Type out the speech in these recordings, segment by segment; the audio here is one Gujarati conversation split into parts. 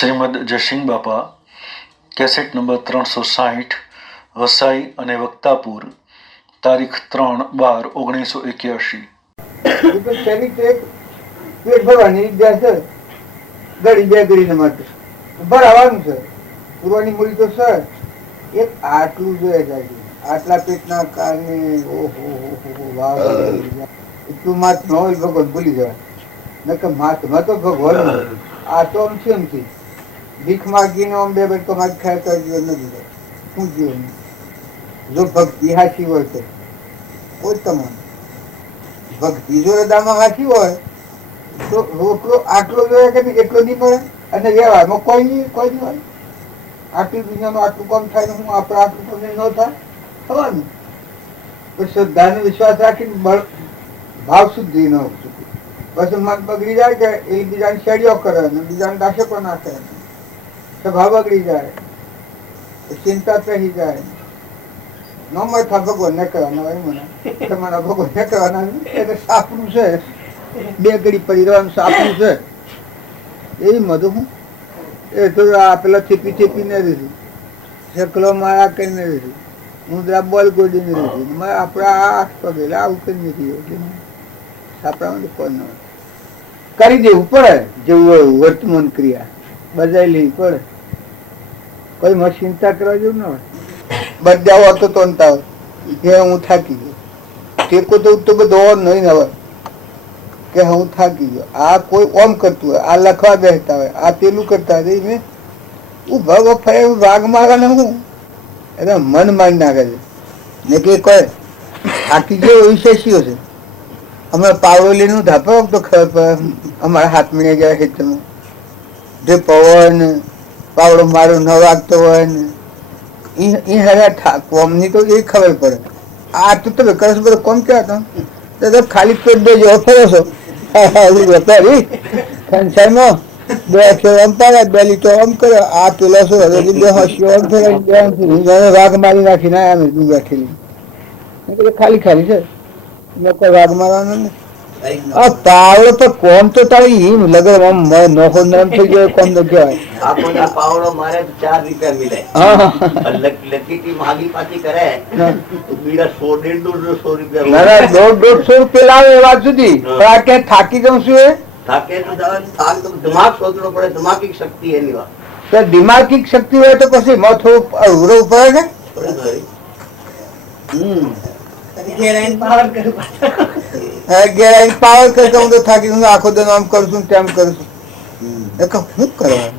શ્રીમદ જયસિંહ બાપા કેસેટ નંબર 360 વસાઈ અને વક્તાપુર તારીખ 3/12/1981. પેટ ભરવાની વિદ્યા છે, ઘડી બે ઘડીને માટે ભરાવાનું છે. પૂરવાની મૂડી તો સર એક આટલું જોઈએ જાય, આટલા પેટના કારણે એટલું માત ન હોય ભગવાન ભૂલી જવાય. નકર માથમાં તો ભગવાન આ તો આમ છે એમથી ભીખ માગીને આમ બે બેટકો માગ ખાય તો જીવન નથી જાય. શું જીવન જો ભક્તિ હાચી હોય તો કોઈ તમારે ભક્તિ જો હૃદયમાં હાચી હોય તો રોટલો આટલો જોઈએ કે એટલો નહીં મળે, અને વ્યવહારમાં કોઈ નહીં હોય. આટલી દુનિયામાં આટલું કામ થાય ને હું આપણે આટલું કામ ન થાય થવાનું. તો શ્રદ્ધાનો વિશ્વાસ રાખીને ભાવ શુદ્ધિ ન પછી મન બગડી જાય કે એકબીજાને શેડીઓ કરે ને બીજાને દાશકો નાખે, સ્વભાવ બગડી જાય, ચિંતા થઈ જાય. ન મળતા ભગવાન ન કરવાના હોય, મને તમારા ભગવાન ન કરવાના એટલે સાપનું છે, બે ઘડી પડી રહેવાનું સાપનું છે. એ મધું હું એ તો આ પેલા ચીપી ચીપીને રહીશું, શકલો મારા કરીને રહીશું, મુદ્રા બોલ ગોડીને રહીશું, આપણા હાથ પગેલા આવું કરી નથી. આપણામાં કોઈ ન કરી દેવું પડે, જેવું હોય વર્તમાન ક્રિયા બજાવી લેવી પડે. કોઈ માં ચિંતા કરવા જેવું ન હોય. બધા હોતો તોનતા હોય કે હું થાકી ગયો, ટેકો તો બધો નહીં હોય કે હું થાકી ગયો. આ કોઈ ઓમ કરતું હોય, આ લખવા બેસતા હોય, આ પેલું કરતા હોય, મેં ઉભા ફરે વાઘ મારા ને હું એટલે મન મારી નાખે છે ને કે કોઈ થાકી ગયો વિષય શીઓ છે. અમે પાવડોલીનું ધાપો તો ખબર પડે અમારા હાથ મીને ગયા ખેતરમાં જે પવન પાવડો મારો ન વાગતો હોય ને એ હરા કોમની તો એ ખબર પડે. આ તો તમે કરો છો બધો કોમ ક્યાં હતો ખાલી પેટ બે જેવો ફરો છો સંસારમાં બે અક્ષર આમ પાડે, બે લીટો આમ કરે, આ પેલા શું બે હસીઓ આમ ફેરાય વાઘ મારી નાખીને આમ બેઠેલી ખાલી ખાલી છે. કોઈ વાઘ મારવાનો ને આ પાવડો તો કોમ તો તારી એમ લગે નોખો નરમ થઈ ગયો કોમ તો કહેવાય. પાવડો મારે 4 રૂપિયા મિલે, લકીટી માગી પાછી કરે તો બીજા 100-150 રૂપિયા 150 લાવે એ વાત સુધી. પણ આ ક્યાં થાકી જાઉં છું, એ થાકે તો દિમાગ શોધવો પડે, દિમાગી શક્તિ એની વાત. દિમાગી શક્તિ હોય તો પછી થોડું ઉડવું પડે ને પાવર કરતા હું તો થાકી આખો દિન આમ કરું છું તેમ કરું છું. શું કરવાનું?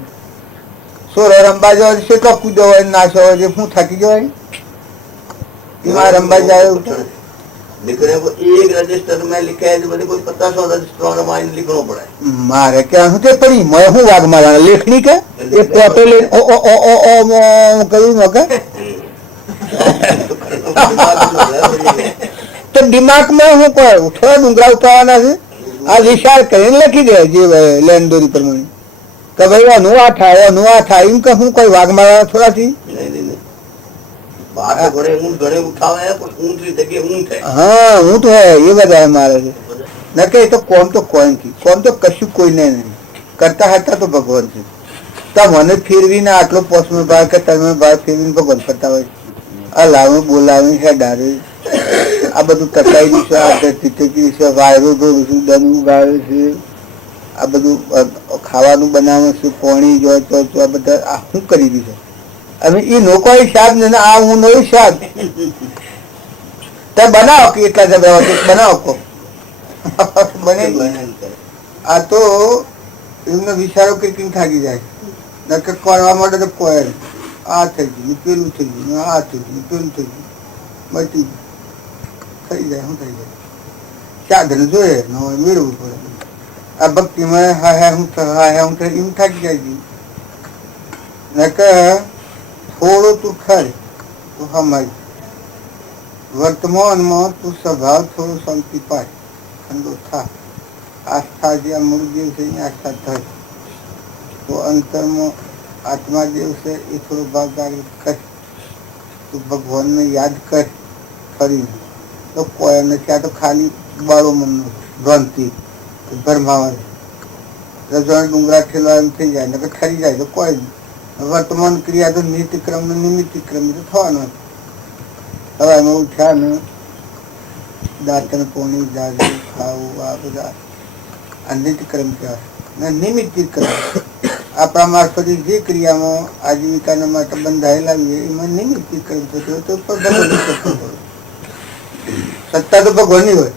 સોર રંબા જવા કેટલો કૂદો હોય નાશો હોય, શું થાકી જવાય એમાં રંબા જાય. लिखने को एक रजिस्टर में लिखे है, कोई 50 रजिस्टर में लिखना पड़ा है. मारे क्या होते पड़ी मैं हूँ वाग मारा लेखनी के एक फोटो ले ओ ओ ओ ओ ओ करूँ मगर तो दिमाग में हूँ पर थोड़ा डूंगरा उठावाना है. आ विचार કરીને લખી દે જે લેન દોરી પ્રમાણે કે ભાઈ નું આ થાય એમ કે હું કોઈ વાગ મારા થોડા થી हाँ ऊँट है ये बताया मारे न के तो कौन तो कशु कोई नहीं करता है तो भगवान से तब મને ફેરવીને આટલો પોસ્ટમાં બહાર કે તમે બહાર ફેરવીને ભગવાન કરતા હોય. આ લાવે બોલાવે છે ડારે આ બધું તકાઈ છે, આ ધરતી છે, વાયરો ભરું છું, દનું ગાળે છે, આ બધું ખાવાનું બનાવે છે, પાણી જો આ બધા આ શું કરી દીધું છે. હવે એ લોકો શાક ને આ હું નો શાક તે બનાવો કે એટલા જબરા બનાવો કો બને. આ તો એમને વિચારો કે થાકી જાય નકર કરવા માટે તો કોઈ આ થઈ ગયું પેલું થઈ ગયું આ થઈ ગયું પેલું થઈ ગયું બધી થઈ જાય. શું થઈ જાય સાધન જોઈએ ન હોય મેળવવું પડે. આ ભક્તિમાં હું એમ થાકી જાય નકર થોડો તું ખર તો હમાય વર્તમાનમાં તું સ્વભાવ થોડો શાંતિ પાય ઠંડો થા. આસ્થા જે મૂળ દેવ છે એની આસ્થા થાય તો અંતરમાં આત્મા દેવ છે એ થોડો ભાવ જાગૃત કર. તું ભગવાનને યાદ કર ફરી તો કોઈ નથી. આ તો ખાલી બાળો મનનો ભ્રાંતિ ભરમાવા રજવાડા ડુંગરા ઠેલવા એમ થઈ જાય, નકર ઠરી જાય તો કોઈ નહીં. વર્તમાન ક્રિયા તો નિત્યક્રમ ને નિમિત્ત ક્રમ તો થવાનો. સવારમાં ઉઠ્યા ને દાંતણ પોણી જાગવું ખાવું આ બધા આ નિત્યક્રમ કહેવાય. નિમિત્ત ક્રમ આપણા મારફતે જે ક્રિયામાં આજીવિકાના માટે બંધાયેલા એમાં નિમિત્ત ક્રમ થતો તો સત્તા તો ભગવાનની હોય.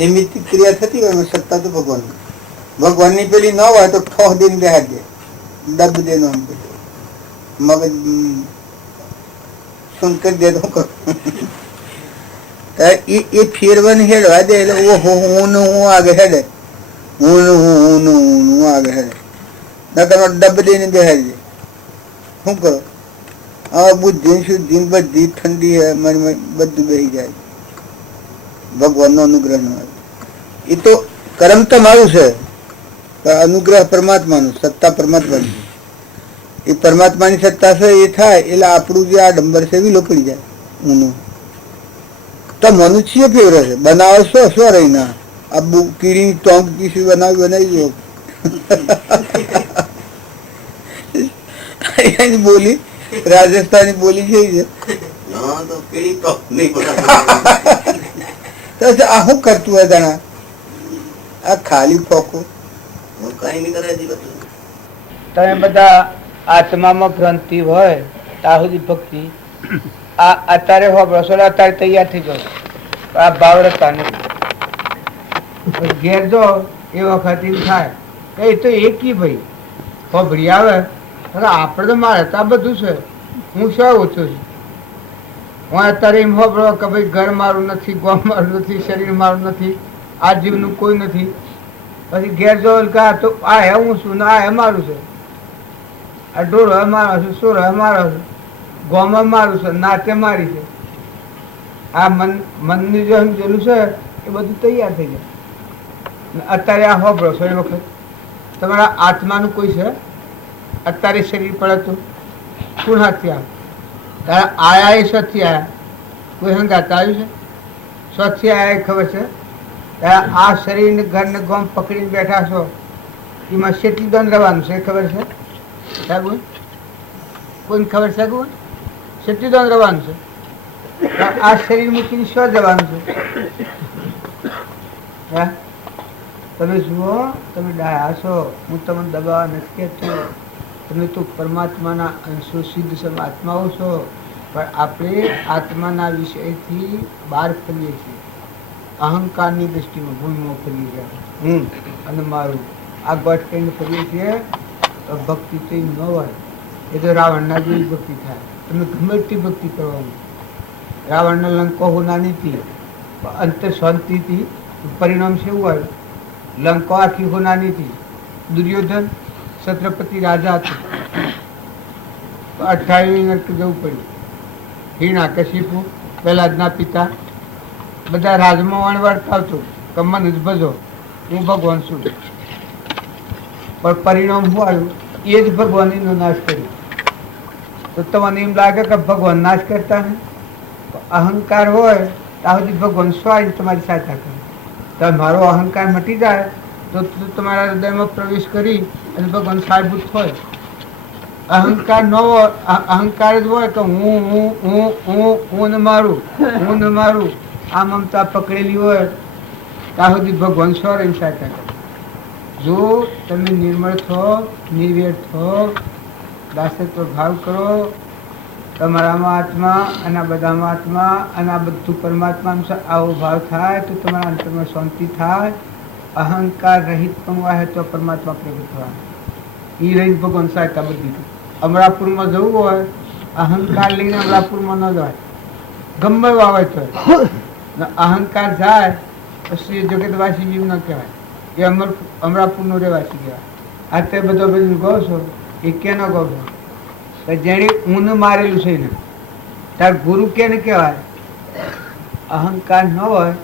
નિમિત્ત ક્રિયા થતી હોય એમાં સત્તા તો ભગવાનની. ભગવાનની પેલી ન હોય તો ઠોહ દઈને બેહાડ દે, દબ દે નો મગજ શું કરી દે તો એ ફેરવાની હેડવા દે એટલે ઓહો હું આગળ હેડે, હું આગળ હેડે. ડબ દઈને બેહાડી દે. શું કરો? હા બુદ્ધિ શુદ્ધિ બધી ઠંડી મનમાં બધું બેસી જાય. ભગવાનનો અનુગ્રહ ન હોય. એ તો કર્મ તમારું છે, અનુગ્રહ પરમાત્માનું, સત્તા પરમાત્માની. એ પરમાત્માની સત્તા છે એ થાય એટલે આપણું જે આ ડંબર છે એવી પડી જાય. ઊનું તો મનુષ્ય ફેવરે છે. બનાવે શું રહી ના આ કીડી ટોંક પીસી બનાવી બોલી રાજસ્થાની બોલી છે. આ શું કરતું હોય દાણા? આ ખાલી ફોકો કઈ નહીં કરે. તમે બધા આત્મામાં ભ્રાંતિ હોય ત્યાં સુધી ભક્તિ આ અત્યારે રસોડા અત્યારે તૈયાર થઈ જાવ. આ ભાવરતા નથી. ઘેર જો એ વખત એમ થાય એ તો એકી ભાઈ ખબરી આવે આપણે તો મારે તો આ બધું છે, હું શું ઓછું છું. હું અત્યારે એમ ખબરો કે ભાઈ ઘર મારું નથી, ગોમ મારું નથી, શરીર મારું નથી, આ જીવનું કોઈ નથી. પછી ઘેર જો તો આ હે હું છું ને આ હે મારું છે, આ ઢોળો હે મારો છે, સોર હે મારો છે, ગોમાં મારું છે, નાતે મારી છે. આ મનની જે સમજેલું છે એ બધું તૈયાર થઈ જાય. અત્યારે આ હોબળો છો એ વખત તમારા આત્માનું કોઈ છે? અત્યારે શરીર પડે તો કોણ હાથથી આવે? તારા આયા એ સથી આયા કોઈ હંગાતા આવ્યું છે? સ્વથી આયા એ ખબર છે? આ શરીરને ઘરને ગોમ પકડીને બેઠા છો એમાં કેટલી દંડ રહેવાનું છે ખબર છે સાહેબ? કોઈને ખબર છે? કેટલી દંડ રહેવાનું છે? આ શરીર મૂકીને શું જવાનું છે? તમે જુઓ, તમે ડાયા છો, હું તમને દબાવવા નથી કહેતો. તમે તો પરમાત્માના અંશો સિદ્ધ આત્માઓ છો, પણ આપણે આત્માના વિષયથી બહાર ફરીએ છીએ. અહંકારની દ્રષ્ટિમાં ભૂમિમાં ફરીએ છીએ. હું અને મારું આ ગોઠ કહીને ફરીએ છીએ. તો ભક્તિ તો ન હોય. એ તો રાવણના જેવી ભક્તિ થાય. તમે ગમે તે ભક્તિ કરવાની. રાવણના લંકો હોનાની હતી, અંતર શાંતિથી પરિણામ છે એવું આવ્યું. લંકો આખી હોનાની હતી. દુર્યોધન છત્રપતિ રાજા હતું, 28 નરક જવું પડ્યું. હિરણ્યકશિપુ પ્રહલાદના પિતા બધા રાજમાં વણવડતા હતો કે મને જ ભજો, હું ભગવાન છું. પણ પરિણામ શું આવ્યું? એ જ ભગવાનનો નાશ કર્યો. તો તમને એમ લાગે કે ભગવાન નાશ કરતા ને? અહંકાર હોય ત્યાં સુધી ભગવાન સ્વાય તમારી સહાયતા કરે. તો મારો અહંકાર મટી જાય તો તમારા હૃદયમાં પ્રવેશ કરી અને ભગવાન સાહેબૂત હોય. અહંકાર ન હોય, અહંકાર જ હોય કે હું ને મારું, હું ને મારું, આ મમતા પકડેલી હોય ત્યાં સુધી ભગવાન સ્વયં સહાયતા કરે. જો તમે નિર્મળ થો, નિર્વેર થો, દાસત્વ ભાવ કરો, તમારામાં આત્મા અને આ બધામાં આત્મા અને આ બધું પરમાત્માનું આવો ભાવ થાય તો તમારા અંતરમાં શાંતિ થાય. અહંકાર રહિત પણ હોય તો પરમાત્મા પ્રગટ થવા. એ રહિત ભગવાન સહાયતા બધી. અમરાપુરમાં જવું હોય, અહંકાર લઈને અમરાપુરમાં ન જવાય. ગમે આવે તો અહંકાર જાય પછી જગતવાસી જીવ ન કહેવાય, એ અમરાપુરનો રહેવાસી કહેવાય. આ તે બધો બધું ગો છો એ કેનો ગો છો? જેણે ઊન મારેલું છે ને તાર ગુરુ કેને કહેવાય? અહંકાર ન હોય,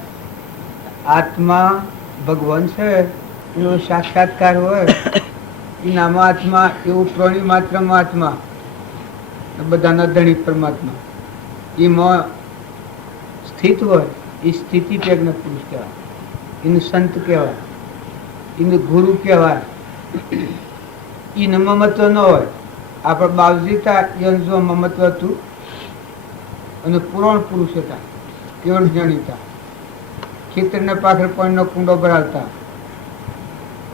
આત્મા ભગવાન છે એવો સાક્ષાત્કાર હોય, એનામાં આત્મા એવું પ્રાણી માત્રમાં આત્મા બધાના ધણી પરમાત્મા એમાં સ્થિત હોય, એ સ્થિતિ પ્રજ્ઞ પુરુષ કહેવાય. એનું સંત કહેવાય, એનું ગુરુ કહેવાય. ઈ મમત્વ ન હોય. આપડે બાવજી હતા એનું જો મમત્વ હતું અને પુરાણ પુરુષ હતા, કેવળ જ્ઞાની હતા. ખેતર ને પાછળ પાણીનો કુંડો ભરાવતા,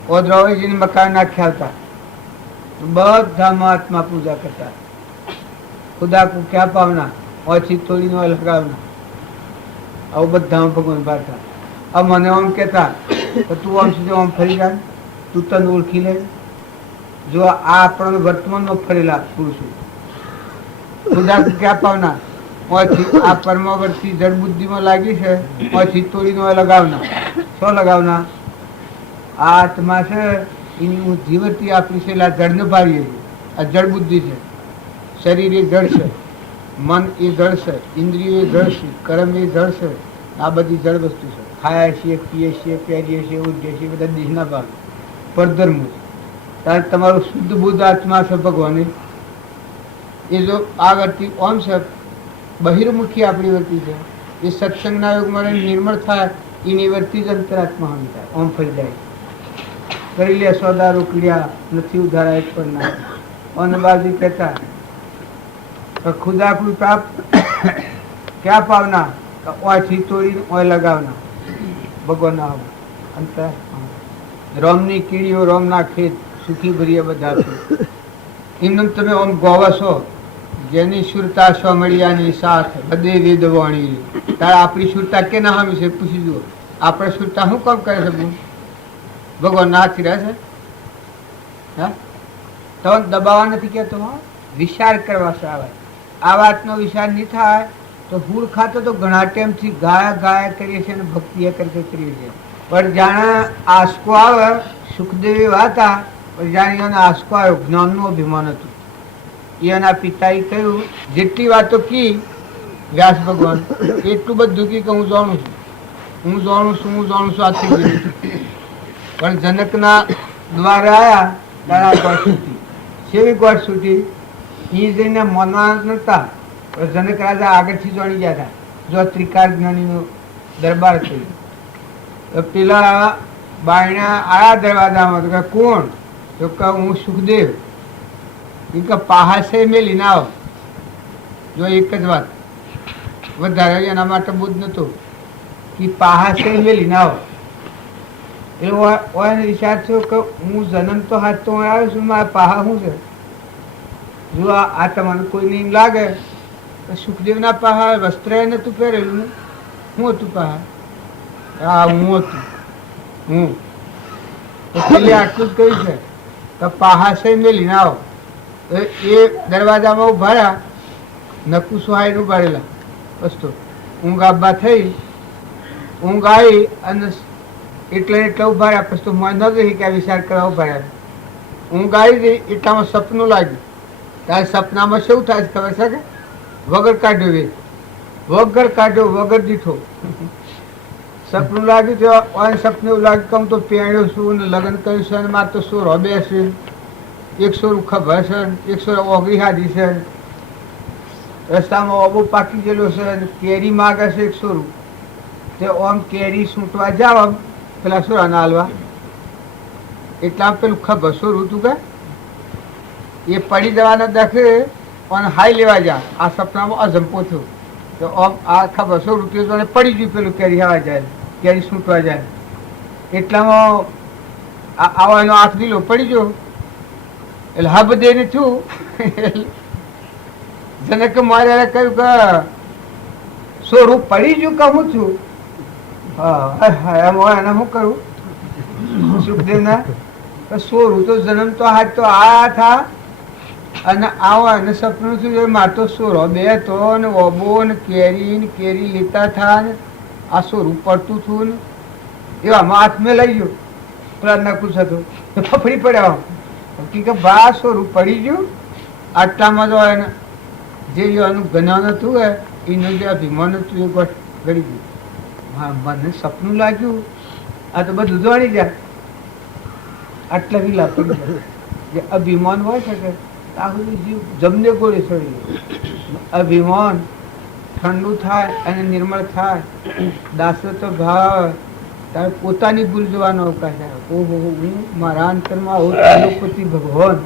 ઓદરાઓજીને મકાન નાખ્યા હતા, બધા મહાત્મા પૂજા કરતા. ખુદા કો ક્યાં પાવના, ઓછી થોડી નો લગાવના, આવું બધા ભગવાન ભારતા. આ મને આમ કેતા તું આમ સુધી આમ ફરી જાય, તું તને ઓળખી લે. જો આ આપણને વર્તમાનમાં ફરેલા પુરુષો, ખુદા કો ક્યાં પાવના, ઓછી આ પરમાવર્તી જળ બુદ્ધિમાં લાગી છે, ઓછી થોડી નો લગાવના. શું લગાવના? આ આત્મા છે એની જીવતી આપણી છે, એટલે આ જળને ભારીએ. આ જળ બુદ્ધિ છે, શરીર એ જળ છે, મન એ જળ છે, ઇન્દ્રિયો એ જળ છે, કર્મ એ જળ છે. આ બધી જળ વસ્તુ છે. ખાય છીએ, પીએ છીએ, પહેરીએ છીએ, ઉઠીએ છીએ, બધા દેશના ભાગ પરધર્મ. ત્યારે તમારું શુદ્ધ બુદ્ધ આત્મા છે ભગવાન, એ જો આ વર્તી ઓમ છે, બહિર્મુખી આપણી વર્તી છે, એ સત્સંગના યોગમાં નિર્મળ થાય, એની વર્તી જ અંતરાત્મા હમી થાય, ઓમ ફરી જાય. કરી લે સોદા રોકડ્યા નથી ઉધારા એક પણ ના. અનબાજી કહેતા ખુદા કોઈ પાપ ક્યાં પાવના, ઓછી તોડી ઓય લગાવના. ભગવાન અંતર રોમની કીડીઓ રોમના ખેત સુખી ભરીએ બધા છે. એમને તમે ઓમ ગોવા છો, જેની સુરતા સો મળ્યાની સાથ હદે વેદવાણી. તારે આપણી સુરતા કે ના હમી છે પૂછી જુઓ. આપણે સુરતા શું કામ કરે છે? ભગવાન નાથી રહે છે. હા, તમે દબાવવા નથી કેતો, વિચાર કરવા છે. આ વાતનો વિચાર નહીં થાય તો હુડ ખાતો તો ઘણા ટાઈમથી ગાયા કરીએ છીએ અને ભક્તિ કરકે કરીએ છીએ. પણ જાણે આસકો આવે, સુખદેવી વાતા, પણ જાણે એને આસકો આવ્યો, જ્ઞાનનું અભિમાન હતું. એના પિતાએ કહ્યું, જેટલી વાતો કી વ્યાસ ભગવાન એટલું બધું કી કે હું જાણું છું, હું જાણું છું, હું જાણું છું. આથી પણ જનકના દ્વારા આવ્યા તારા ગોળ છૂટી. સેવી ગોળ છૂટી, એ જઈને મનવા નતા. જનક રાજા આગળથી જાણી ગયા હતા. જો ત્રિકાળ જ્ઞાનીનો દરબાર થયો, પેલા બાયણા આયા દરવાજામાં, તો કોણ? તો કે હું સુખદેવ. કે પાહાશે મેલી ના આવો. જો એક જ વાત વધારે એના માટે બુદ્ધ નતો કે પાહાશે મેલી ના આવો. એટલે વિચાર થયો કે હું જન્મ તો હાથ તો આવ્યો છું, મારા પાહા શું છે? જો આ તમને કોઈ નહીં લાગે, સુખદેવ ના પાહા વસ્ત્ર નતું પહેરેલું, હું હતું પાહા? હા, હું હતું. હું પેલી આટલું જ કહ્યું છે કે પાહાશે મેલી ના આવો. એ દરવાજામાં ઉભા રહ્યા, નકુ સુહાઈ ઉભા રહેલા. વસ્તુ ઊંઘ આબા થઈ, ઊંઘ આવી અને એટલે ઉભા રહ્યા. પછી તો મન ન રહી કે વિચાર કરવા ઉભા રહ્યા. ઊંઘ આવી ગઈ એટલામાં સપનું લાગ્યું. ત્યારે સપનામાં શું થાય ખબર છે કે વગર કાઢ્યો, વગર કાઢ્યો, વગર દીઠો. સપનું લાગ્યું તો સપનું એવું લાગ્યું કે હું તો પહેણ્યો છું ને લગ્ન કર્યું છે, મારે તો સો રોબે છે, 100 ખબર છે, 100 ઓગળી હાજી છે, રસ્તામાં ઓબો પાકી ગયેલો છે, કેરી માગે છે 100 તે ઓમ કેરી સૂંટવા જાવ પેલા સોરા ના હાલવા. એટલા પેલું ખબર સોરું તું કે એ પડી જવાના દખે અને હાઈ લેવા જા. આ સપનામાં અજંપો થયો તો આમ આ ખબર સોરું તો પડી ગયું પેલું કેરી હવા જાય, કેરી સૂંટવા જાય. એટલામાં આવા એનો હાથ લીલો પડી ગયો. એટલે હબ દઈને થયું. જનકે મારે કહ્યું કે સોરું પડી ગયું કે હું છું? હા, એમ હોય એને શું કરું? સુખદેવ ના સોરું તો જન્મ તો હાથ તો આ થા અને આવો અને સપનું થયું મારે તો સોરો બે તો ને ઓબો ને કેરી લેતા થા ને આ સોરું પડતું થયું ને એવામાં હાથ મેં લઈ ગયો. પેલા નકુશ હતો ફફડી પડ્યા કે બા સોરું પડી ગયું. આટલામાં તો એને જે એનું જ્ઞાન હતું એનું જે અભિમાન હતું એ ગોઠ ગળી ગયું. હા, મને સપનું લાગ્યું, આ તો બધું દોડી જાય. આટલા વિલા પડી જાય. જે અભિમાન હોય છે કે આખું જીવ જમને ગોળે ચડી. અભિમાન ઠંડુ થાય અને નિર્મળ થાય. દાસરથ ભાવ તારે પોતાની ભૂલ જોવાનો અવકાશ આવ્યો. ઓહો, હું મારા અંતરમાં આવું ત્રિલોકપતિ ભગવાન,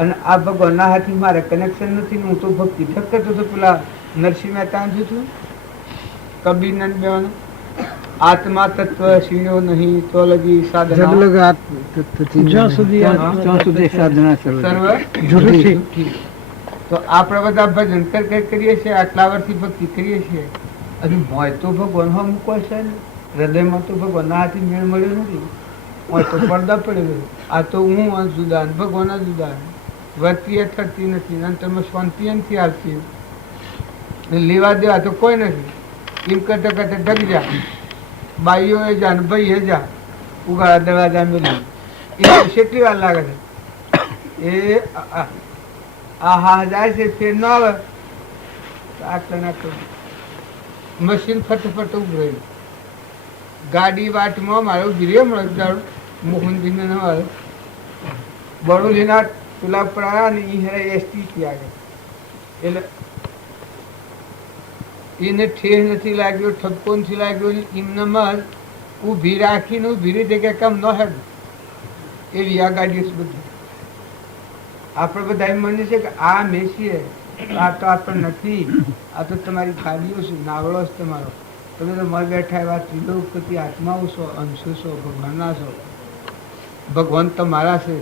અને આ ભગવાનના હાથથી મારે કનેક્શન નથી ને હું તો ભક્તિ ઠક કરતો હતો. પેલા નરસિંહ મહેતા જોયું હતું કબીરનંદ બેન, આત્મા તત્વ સીણ્યો નહીં તો લગી સાધના સર્વ જૂઠી. તો આપણે બધા ભજન કરીએ છીએ, આટલા વર્ષથી ભક્તિ કરીએ છીએ, હજુ મોય તો ભગવાન હા મૂકો છે ને, હૃદયમાં તો ભગવાનના હાથથી મેળ મળ્યો નથી. મોય તો પડદા પડેલો. આ તો હું જુદા ભગવાન જુદા, વર્તીય થતી નથી, અંતરમાં શાંતિ નથી આવતી, લેવા દેવા તો કોઈ નથી. એમ કરતા કરતા ઢગ જા, બાઈઓ એ જા ને ભાઈ એ જા, ઉગાડા દરવાજા મેળવી. એ કેટલી વાર લાગે છે? એ હા જાય છે, ફેર ન આવે તો આટલા ના કરું. મશીન ફટફટ ઉભું રહ્યું. ગાડી વાટમાં મારે ઉભી રહી મળે મોહનજીને ન આવે બરોલીના પેલા પર આવ્યા ને એ હેરા એસટી થી આગળ, એટલે એને ઠેર નથી લાગ્યો, ઠપકો નથી લાગ્યો, એમનામાં ઊભી રાખીને ઊભી રીતે કે કામ ન હેડ એવી આ ગાડીઓ બધી. આપણે બધા એમ માનીએ છીએ કે આ મેં છીએ, આ તો આપણે નથી, આ તો તમારી ગાડીઓ છે, નાવડો છે તમારો. તમે તો મર બેઠા એવા ત્રિલોકપતિ આત્માઓ છો, અંશો છો, ભગવાનના છો. ભગવાન તમારા છે.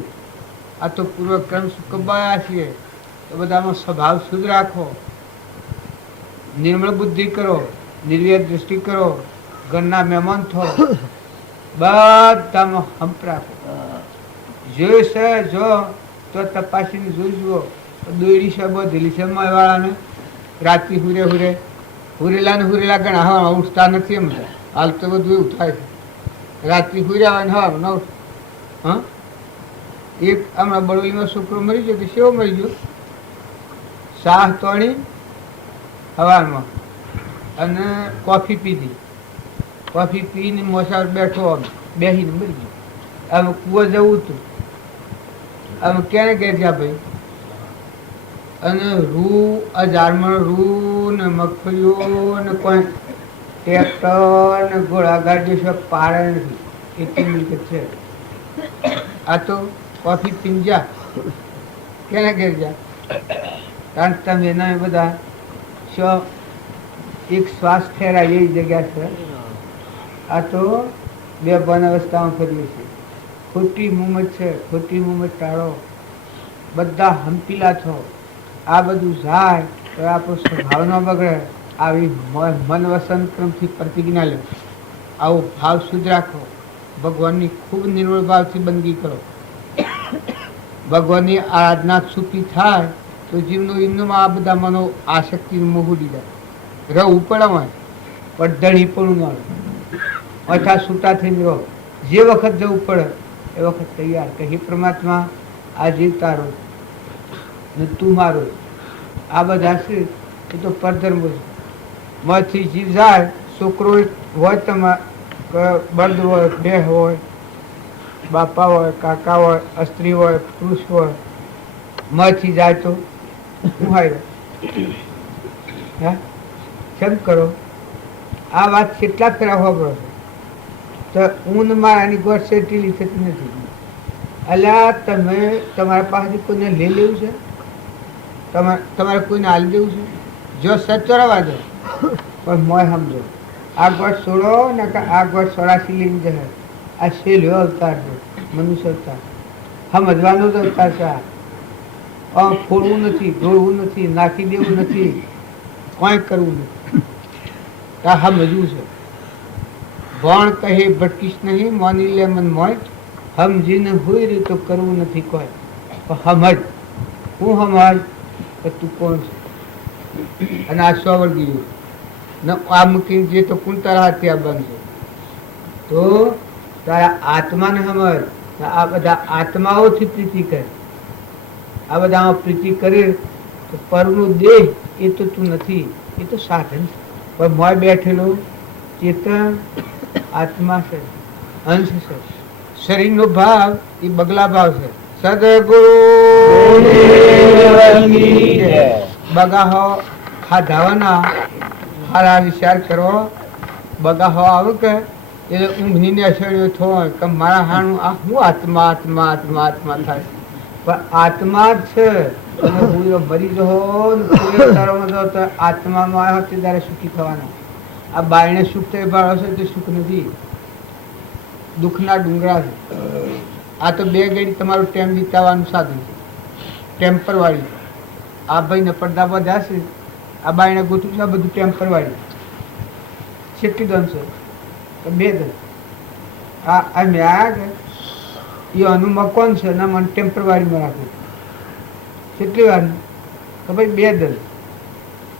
આ તો પૂર્વક્રમ કબાયા છીએ, તો બધામાં સ્વભાવ શુદ્ધ રાખો, નિર્મળ બુદ્ધિ કરો, નિર્વ્ય દૃષ્ટિ કરો, ઘરના મહેમાન થો, બધામાં હંપ રાખો. જોયું છે જો તો તપાસીને જોઈ જુઓ. દોડી છે બધેલી છે વાળાને રાતથી હુરે હુરે હુરેલા ને હુરેલા ગણા હા ઉઠતા નથી. એમ હાલ તો બધું એવું થાય છે, રાતથી હુર્યા હોય ને હા ન ઉઠ. હા, એક હમણાં બળોલીનો છોકરો મરી ગયો. કેવો મરી ગયો? શાહ તોણી સવારમાં અને કોફી પીધી, કોફી પીને મોસાર બેઠો, બેસીને મરી ગયો. આમ કૂવો જવું હતું, આમ ક્યારે ઘેર ગયા ભાઈ, અને રૂ હજારમાં રૂ ને મગફળીઓ ને કોઈ ટ્રેક્ટર ને ઘોડાગાડી છે પાડે નથી, એટલી મિલકત છે. આ તો કોફી પીને જા, ક્યારે ઘેર જા, કારણ તમે એના બધા એક શ્વાસ ઠેરાય એવી જગ્યા છે. આ તો બે બન અવસ્થામાં ફરીએ છીએ. ખોટી મુમત છે, ખોટી મુમત ટાળો, બધા હંપીલા છો. આ બધું જાય તો આપણો સ્વભાવ ન બગડે. આવી મન વસન ક્રમથી પ્રતિજ્ઞા લો, આવો ભાવ શુદ્ધ રાખો, ભગવાનની ખૂબ નિર્મળ ભાવથી બંદગી કરો. ભગવાનની આરાધના છૂટી થાય તો જીવનું ઇન્દુમાં આ બધા મનો આસક્તિ મોહુડી જાય. રહું પડે હોય પણ ધણી પણ ન અઠા છૂટા થઈને રહો. જે વખત જવું પડે એ વખત તૈયાર કે હે પરમાત્મા આ જીવ તારો ને તું મારો. આ બધા છે એ તો પરધર્મો છે. મથી જીવ જાય, છોકરો હોય તમારે, બળદ હોય, બે હોય, બાપા હોય, કાકા હોય, સ્ત્રી હોય, પુરુષ હોય, મથી જાય તો હું હાય કેમ કરો? આ વાત કેટલા ફેરા વાપરો છો તો ઊન મારાની ગોળ સેટીલી થતી નથી. અલ્યા તમે તમારા પાસેથી કોઈને લઈ લેવું છે, તમારે કોઈને હાલી દેવું છે, જો સચોરવા દો પણ મોય સમજો. આ ગોળ છોડો ને આ ગોળ સોળાસી લઈને જશે. આ શેલ્યો અવતાર છે, મનુષ્ય અવતાર, સમજવાનો જ અવતાર છે. આ ફોડવું નથી, ઢોળવું નથી, નાખી દેવું નથી, કોઈ કરવું નથી. આ સમજવું છે. ભણ કહે ભટકીશ નહીં, માની લે મન મોય, સમજીને હોય રહી તો કરવું નથી કોઈ. સમજ, હું સમજ કે તું કોણ છે. અને આ સો વળગી ગયું ને આ મૂકીને જે તો કુણ તારા હાથે આ બનશે. તો તારા આત્માને સમજ. આ બધા આત્માઓથી પ્રીતિ કરે. આ બધામાં પ્રીતિ કરે તો પરનું દેહ એ તો તું નથી, એ તો સાધન છે. પણ મોય બેઠેલો ચેતન આત્મા છે, અંશ છે. શરીરનો ભાવ એ બગલા ભાવ છે. સદગુરુ બગાહો ખાધાવાના હારા વિચાર કરો. બગાહો આવે કે એટલે ઊંઘની ને અસર થયો કે મારા હાણું આ હું આત્મા આત્મા આત્મા આત્મા થાય પણ આત્મા જ છે. તમે ભૂલો ભરી જહો ને ભૂલો તારોમાં જાઓ તો આત્મામાં આવ્યો તે ત્યારે સુખી થવાના. આ બાયણે સુખ થઈ ભાળો છે તે સુખ નથી, દુઃખના ડુંગરા છે. આ તો બે ઘડી તમારું ટાઈમ વિતાવવાનું સાધન છે, ટેમ્પર વાળી. આ ભાઈને પડદા બધા છે, આ બાયણે ગોઠવું છે, આ બધું ટેમ્પર વાળી. કેટલી દન છે? બે દન. આ મેં આવ્યા કે એ અનુમાં કોણ છે એના મને ટેમ્પર વાળીમાં રાખું. કેટલી વાર કે ભાઈ બે દન.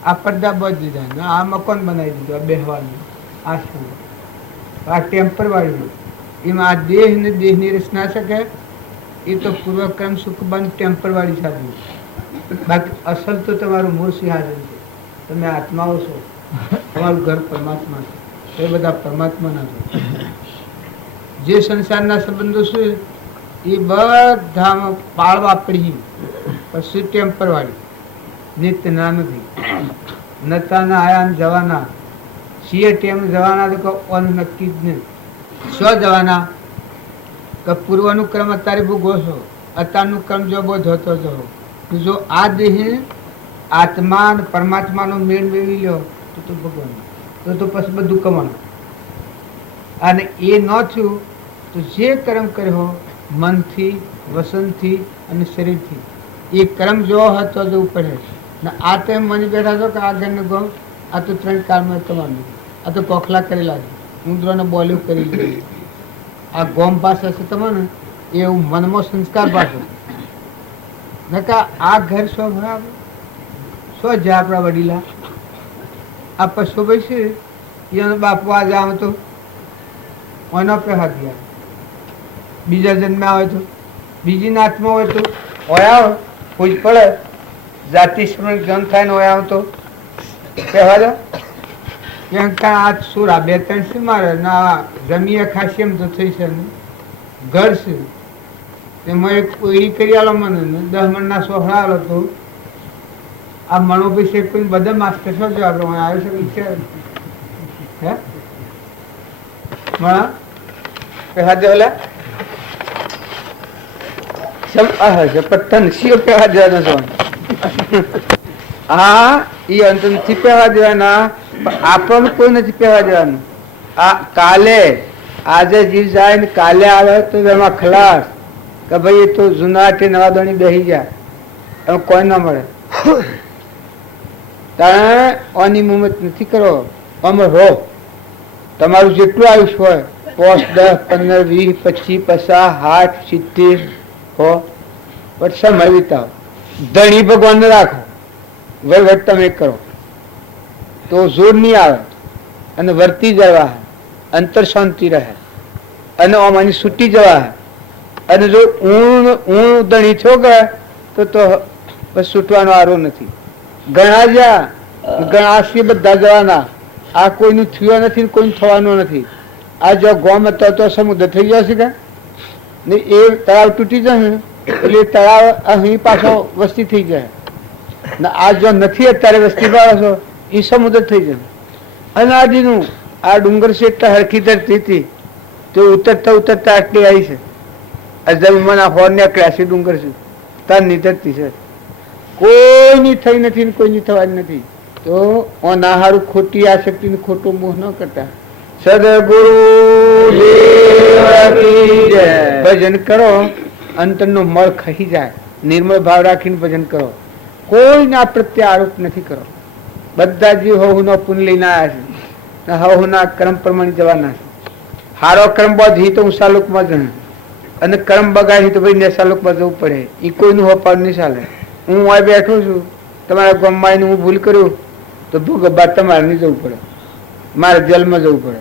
આ પડદા બધ દીધા, આ મકાન બનાવી દીધું, આ બેહવાનું આશ્રમ. આ ટેમ્પર વાળીનું એમાં આ દેહ ને દેહની રચના શકે એ તો પૂર્વક્રમ સુખબંધ ટેમ્પર વાળી સાધન. બાકી અસલ તો તમારું મૂળ સિંહાસન છે. તમે આત્માઓ છો, તમારું ઘર પરમાત્મા છે, એ બધા પરમાત્માના છો. જે સંસારના સંબંધો છે એ બધામાં પાળવા પડી પછી ટેમ્પર વાળી. નિત્ય ના નથી, નતાના આયા જવાના. સીએ ટેમ જવાના તો ઓન નક્કી જ નહીં. શું જવાના કે પૂર્વનું ક્રમ અત્યારે ભોગવો છો, અત્યારનું ક્રમ જો બહુ જોતો જાઓ. જો આ દેહ આત્મા અને પરમાત્માનો મેળ મેળવી લો તો ભગવાન તો પછી બધું કમાણું. અને એ ન થયું તો જે કર્મ કર્યો મનથી, વસનથી અને શરીરથી એ કર્મ જો હતો જવું પડે. ને આ તો એમ મને બેઠા છો કે આ ઘરને ગો આ તો 3 કાળમાં કમાવાનું, આ તો કોખલા કરેલા છે, ઉંદરોને બોલ્યું કરી લીધું. આ ગોમ પાસે છે તમને એવું મનમાં સંસ્કાર પાછો નકા આ ઘર શો બરાબર શો જાય આપણા વડીલા. આ પશુ ભાઈ છે એનો બાપુ આજે આમ તો ઓનો પહેવા ગયા, બીજા જન્મ્યા હોય તો બીજી નાથમાં હોય તો ઓયા કોઈ પડે જાતિ સ્મરણ જન થાય ને ઓયા તો કહેવા દો કેમ કે આ સુરા 2-3 શું મારે ના જમીએ ખાસી એમ તો થઈ છે ને ઘર છે એમાં એક કોયડી કરી આલો મને ને 10 મણના સોહળા આલો તો આ મણો પછી કોઈ બધા માસ્ટર છો જો આપણે આવી શકે છે હે મણા કહેવા દે ઓલા સમ આ છે પત્તન સીઓ કહેવા દેવાનો છો આ ઈ અંતથી કહેવા દેવાના આપણને કોઈ નથી કહેવા દેવાનું. આ કાલે આજે જીવ જાય ને કાલે આવે તો એમાં ખલાસ કે ભાઈ એ તો જૂના કે નવા દોણી બેસી જાય એમ કોઈ ના મળે. તમે ઓની મુમત નથી કરો. અમે રહો તમારું જેટલું આયુષ હોય 5, 10, 15, 20, 25, 50, 60, 70 હો પણ સમય વિતાવો. ધણી ભગવાનને રાખો, વહીવટ તમે કરો તો જોર નહીં આવે અને વર્તી જવા અંતર શાંતિ રહે અને આમાંની છૂટી જવા. અને જો ઊણ ધણી છો ગયા તો બસ છૂટવાનો આરો નથી. ઘણા જ્યાં ઘણા બધા જવાના. આ કોઈનું થયું નથી, કોઈનું થવાનું નથી. આ જો ગોમ હતો તો સમુદ્ર થઈ જશે કે ને એ તળાવ તૂટી જશે એટલે તળાવ અહીં પાછો વસ્તી થઈ જાય ને આ જો નથી અત્યારે વસ્તી વાળો છો એ સમુદ્ર થઈ જશે. અને આજનું આ ડુંગર છે એટલા હરખી ધરતી હતી તો ઉતરતા ઉતરતા આટલી આવી છે. આ જમીનમાં હોર્ને ક્લાસી ડુંગર છે તારની ધરતી છે. કોઈની થઈ નથી ને કોઈની થવાની નથી. તો ઓના હારું ખોટી આસક્તિ ને ખોટો મોહ ન કરતા. સદગુરુ ભજન કરો, અંતરનો મળ ખહી જાય. નિર્મળ ભાવ રાખીને ભજન કરો. કોઈના પ્રત્યે આરોપ નથી કરો. બધા જીવ હવનો પુન લઈને આવ્યા છે, હવના કર્મ પ્રમાણે જવાના છે. હારો કર્મ બાંધી તો ઊંચા લોકમાં જણ અને કર્મ બગાડી તો ભાઈ નેસા લોકમાં જવું પડે. એ કોઈનું હોપાર નહીં ચાલે. હું અહીં બેઠું છું, તમારા ગામમાં હું ભૂલ કર્યું તો ભોગવવા તમારે નહીં જવું પડે, મારે જેલમાં જવું પડે.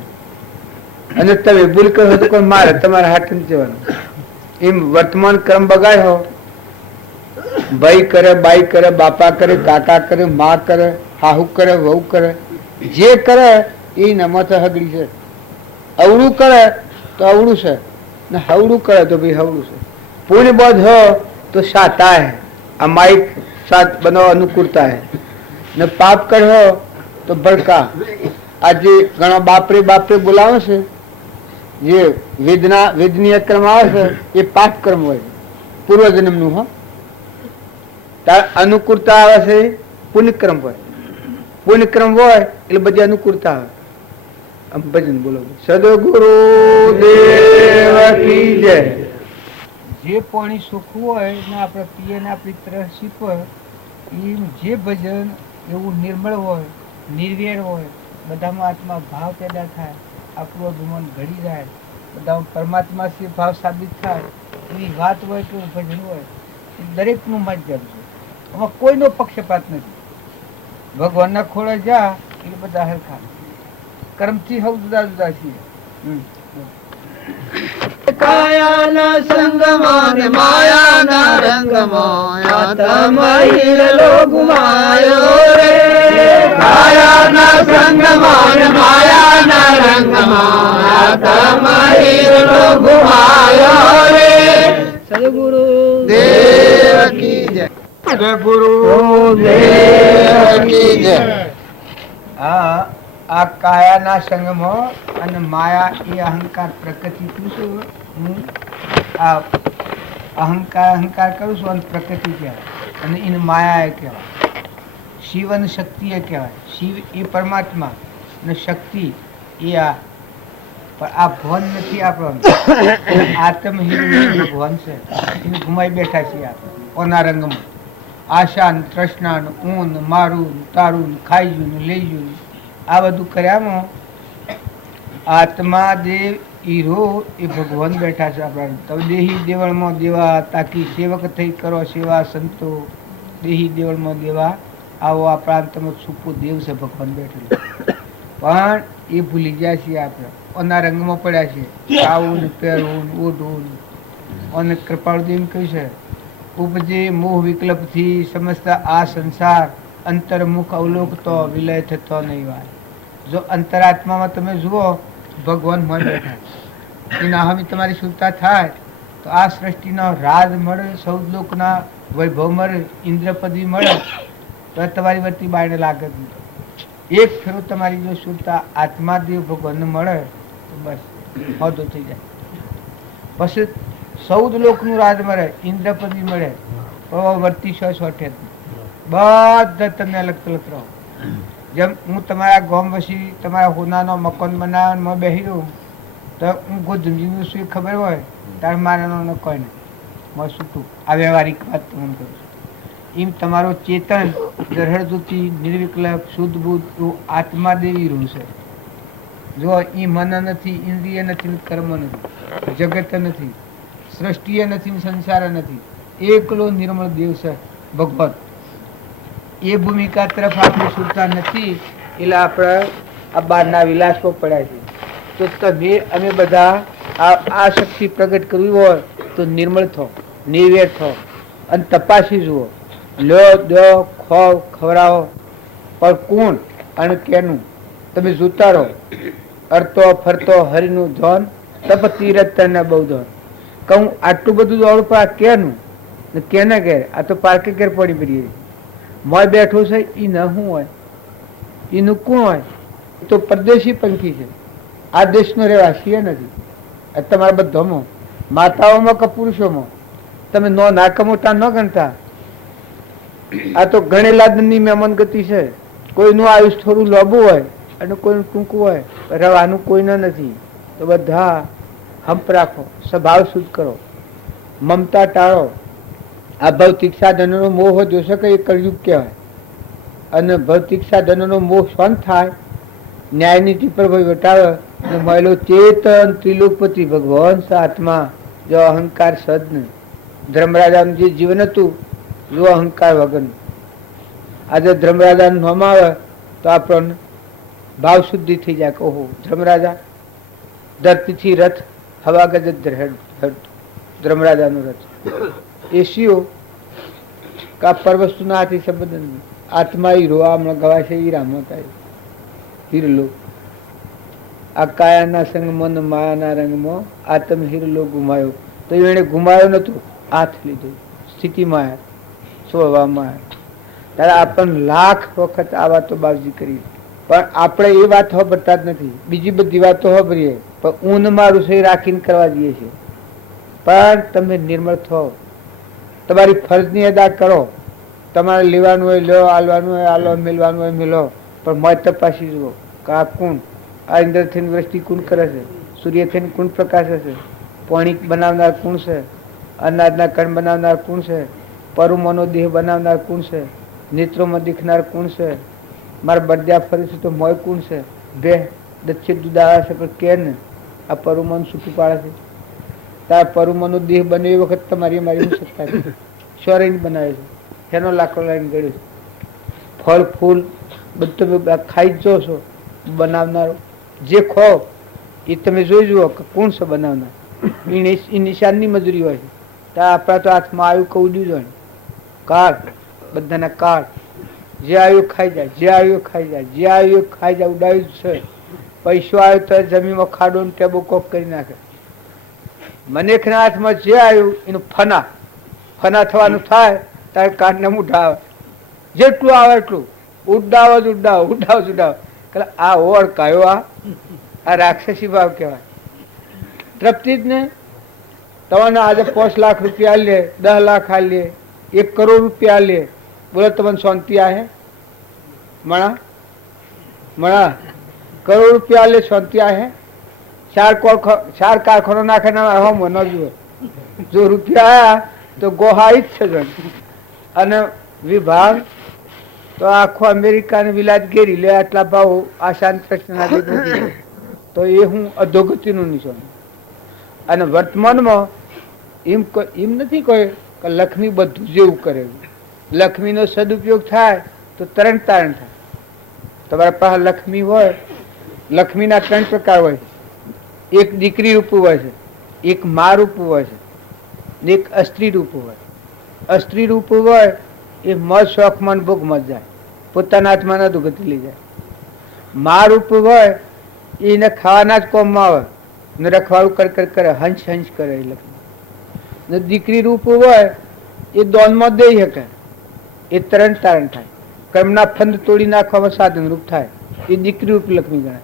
અને તમે ભૂલ કરો તો કોઈ મારે તમારે હાથ નથી જવાનું. એમ વર્તમાન કર્મ બગાડ્યો ભાઈ કરે, બાઈ કરે, બાપા કરે, કાકા કરે, મા કરે, હાહુ કરે, વહુ કરે, જે કરે એ નમત હગડી છે. અવળું કરે તો અવળું છે ને હવડું કરે તો ભાઈ હવડું છે. પુણ્ય બોધ હો તો સાતા હે, આ માઇક સાત બનાવ અનુકૂળતા હે ને પાપ કર્યો તો ભડકા. આજે ઘણા બાપરે બાપરે બોલાવે છે જે વેદની ક્રમ આવે છે એ પાઠ કર્મ હોય, પૂર્વજન્મનું. હો, અનુકૂળતા આવે છે પુણ્યક્રમ હોય. પુણ્યક્રમ હોય એટલે બધી અનુકૂળતા આવે. ભજન બોલો. સદગુરુ દેવ કી જય. જે પાણી સુખવું હોય ને આપણે પીએ ને આપણી તરફ શીખવે, જે ભજન એવું નિર્મળ હોય, નિર્વેર હોય, બધામાં આત્મા ભાવ પેદા થાય, આપણું અભિમાન ઘડી જાય, બધા પરમાત્મા થી ભાવ સાબિત થાય એવી વાત હોય કે ભજન હોય, એ દરેકનું માધ્યમ છે. આમાં કોઈનો પક્ષપાત નથી. ભગવાનના ખોળે જા એ બધા હરખા, કર્મથી સૌ જુદા જુદા છીએ. કાયાના સંગમાં ને માયાના રંગમાં આત્મ હિરલો ગુમાયો રે. કાયાના સંગમાં ને માયાના રંગમાં આત્મ હિરલો ગુમાયો રે. સદગુરુ દેવ કી જય. સદગુરુ દેવ કી જય. આ કાયાના સંગમાં અને માયા એ અહંકાર પ્રકૃતિ છું. હું આ અહંકાર કરું છું અને પ્રકૃતિ કહેવાય, અને એને માયા એ કહેવાય. શિવ અને શક્તિ એ કહેવાય. શિવ એ પરમાત્મા અને શક્તિ એ આ, પણ આ ભવન નથી આપણને. આત્મ ભગવાન છે, એને ઘુમાઈ બેઠા છીએ આપણે ઓના રંગમાં. આશા ને તૃષ્ણા ને ઊન મારું તારું ખાઈ જુ ને લઈ જુ, આ બધું કર્યામાં આત્મા દેવ હીરો એ ભગવાન બેઠા છે આપણા. તો દેહી દેવળમાં દેવા તાકી સેવક થઈ કરો સેવા સંતો. દેહી દેવળમાં દેવા આવો આ પ્રાંતમાં સુપો દેવ છે ભગવાન બેઠેલો. પણ એ ભૂલી ગયા છીએ આપણે, ઓના રંગમાં પડ્યા છે. ખાવું ને પહેરવું ને ઓઢવું અને કૃપાળુદેવ કહ્યું છે, ઉપજે મોહ વિકલ્પ થી સમજતા આ સંસાર, અંતર્મુખ અવલોકતો વિલય થતો નહીં વાર. જો અંતરાત્મામાં તમે જુઓ ભગવાન મન બેઠા, એના હવે તમારી સુરતા થાય તો આ સૃષ્ટિનો રાજ મળે, સૌદ લોકના વૈભવ મળે, ઇન્દ્રપદવી મળે, તો તમારી વતી બાયણે લાગે જ નહીં. એક ફેરો તમારી જો સુરતા આત્માદેવ ભગવાનને મળે તો બસ હોદો થઈ જાય. પછી સૌદ લોકનું રાજ મળે, ઇન્દ્રપદવી મળે, વર્તી સોઠે બધા તમે અલગ અલગ રહો. જેમ હું તમારા ગામ વસી તમારા હોનાનો મકાન બનાવવામાં બેસી રહું તો હું કોઈ જિંદગીનું શું ખબર હોય ત્યારે મારાનો કોઈ નહીં, હું છૂટું. આ વ્યવહારિક વાત તમને કરું છું. એમ તમારો ચેતન દરહદથી નિર્વિકલ્પ શુદ્ધ બુદ્ધ એવું આત્માદેવી રૂ છે. જો એ મન નથી, ઇન્દ્રિય નથી, કર્મ નથી, જગત નથી, સૃષ્ટિએ નથી, સંસાર નથી, એકલો નિર્મળ દેવ છે ભગવાન. એ ભૂમિકા તરફ આપણી સુરતા નથી, એટલે આપણે આ બહારના વિલાસમાં પડ્યા છે. તો તમે અમે બધા આ શક્તિ પ્રગટ કરવી હોય તો નિર્મળ થો, નિર્વેર થો અને તપાસી જુઓ. લ્યો દો ખોવ ખવડાવો, પણ કોણ અને કેનું તમે જોતા રહો. અરતો ફરતો હરિનું ધન તપ તીરથ ને બહુ ધન. કહું આટલું બધું દોડું પણ આ કેનું ને કેને ઘેર? આ તો પાર્કે ઘેર પડી પડીએ મોય બેઠું છે. એ ન શું હોય, એનું કોણ હોય? એ તો પરદેશી પંખી છે, આ દેશનો રહેવાસી નથી. તમારા બધામાં માતાઓમાં કે પુરુષોમાં તમે નાકા મોટા ન ગણતા. આ તો ગણેલા દંડની મહેમાન ગતિ છે. કોઈનું આયુષ થોડું લાંબુ હોય અને કોઈનું ટૂંકું હોય, રહેવાનું કોઈને નથી. તો બધા હંપ રાખો, સ્વભાવ શુદ્ધ કરો, મમતા ટાળો. આ ભૌતિક સાધનોનો મોહ જોશે કે એ કળયુગ કહેવાય. અને ભૌતિક સાધનોનો મોહ શાંત થાય, ન્યાયનીતિ પર વટાવે, મહિલો ચેતન ત્રિલોકપતિ ભગવાન આત્મા. જો અહંકાર સદ ને ધર્મરાજાનું જે જીવન હતું જો અહંકાર વગર. આજે ધર્મરાજાનું નામ આવે તો આપણને ભાવ શુદ્ધિ થઈ જાય કે ઓહો ધર્મરાજા. ધરતીથી રથ હવા ગજ ધર્મરાજાનો રથ. એ શિવ કા પર વસ્તુના હાથી સંબંધ. આત્મા હીરો હમણાં ગવાય છે હીરામાં થાય હીરલો. આ કાયાના સંગમાં માયાના રંગમાં આત્મ હીરલો ગુમાયો. તો એને ગુમાયો નતો, હાથ લીધો સ્થિતિમાં સ્વભાવમાં. ત્યારે આપણને લાખ વખત આ વાતો બાવજી કરી, પણ આપણે એ વાત ખબરતા જ નથી. બીજી બધી વાતો ખબરીએ પણ ઊનમાં રસોઈ રાખીને કરવા જઈએ છીએ. પણ તમે નિર્મળ થો, તમારી ફરજની અદા કરો. તમારે લેવાનું હોય લો, હાલવાનું હોય હાલો, મિલવાનું હોય મિલો, પણ મોજ તપાસી જુઓ કે આ કોણ, આ ઇન્દ્રથી વૃષ્ટિ કોણ કરે છે, સૂર્યથી કોણ પ્રકાશે છે, પાણી બનાવનાર કોણ છે, અનાજના કણ બનાવનાર કોણ છે, પરુમોનો દેહ બનાવનાર કોણ છે, નેત્રોમાં દીખનાર કોણ છે, મારા બળદ્યા ફરે છે તો મોય કોણ છે, બે દચ્છે દૂધ આવે છે પણ કે ને આ પરુમોન છૂટું પાડે છે. તાર પરુમોનો દેહ બને એ વખત તમારી મારી શું સત્તા છે? શોરીને બનાવે છે, એનો લાકડો લાવીને ગળ્યો છે. ફળ ફૂલ બધું ખાઈ જ જો છો બનાવનારો. જે ખો એ તમે જોઈ જુઓ કે કોણ છે બનાવનાર, એ નિશાનની મજૂરી હોય છે. ત્યાં આપણા તો હાથમાં આવ્યું કૌડ્યું જ હોય, કાર્ડ બધાના કાર્ડ, જે આવ્યું ખાઈ જાય, જે આવ્યું ખાઈ જાય, જે આવ્યું ખાઈ જાય, ઉડાવ્યું જ છે. પૈસો આવ્યો તો જમીનમાં ખાડો ને ટેબો કોક કરી નાખે. મનેખના હાથમાં જે આવ્યું એનું ફના ફના થવાનું થાય ત્યારે કાઢને મૂઠા આવે, જેટલું આવે એટલું ઉડાવો જ ઉડાવો, ઉડાવો જ ઉડાવો. આ ઓળ કાયો, આ રાક્ષસી ભાવ કહેવાય. તૃપ્તિ જ ને. તમને આજે 5 લાખ રૂપિયા લે, 10 લાખ આ લે, 1 કરોડ રૂપિયા લે, બોલો તમને શાંતિ આવે? મણા મણા કરોડ રૂપિયા લે શાંતિ આવે? 4 કારખાનો નાખે ન જુઓ. જો રૂપિયા આવ્યા તો ગોહાઈ જ છે. અને વિભાગ તો આખો અમેરિકા ને વિલાત ઘેરી લે. આટલા ભાવ આશાંત તો એ હું અધોગતિનું નિશાન. અને વર્તમાનમાં એમ નથી કોઈ કે લક્ષ્મી બધું જેવું કરે. લક્ષ્મીનો સદુપયોગ થાય તો તરણ તારણ થાય. તમારા પાસે લક્ષ્મી હોય, લક્ષ્મીના 3 પ્રકાર હોય. એક દીકરી રૂપ હોય છે, એક મા રૂપ હોય છે, ને એક અસ્ત્રી રૂપ હોય. અસ્ત્રી રૂપ હોય એ મત શોખમાં ભોગમાં જાય, પોતાના હાથમાં ન દુગતી લઈ જાય. મા રૂપ હોય એને ખાવાના જ કોમમાં આવે ને રખવાડું કર કરે, હંસ હંસ કરે. એ લક્ષ્મી ને દીકરી રૂપ હોય એ દોનમાં દઈ શકે, એ તરણ તારણ થાય. કર્મના ફંદ તોડી નાખવામાં સાધન રૂપ થાય, એ દીકરી રૂપ લક્ષ્મી ગણાય.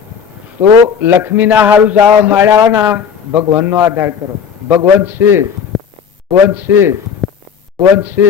તો લક્ષ્મીના હારું જવા માળાના ભગવાનનો આધાર કરો. ભગવાન છે, ભગવાન છે, ભગવાન છે.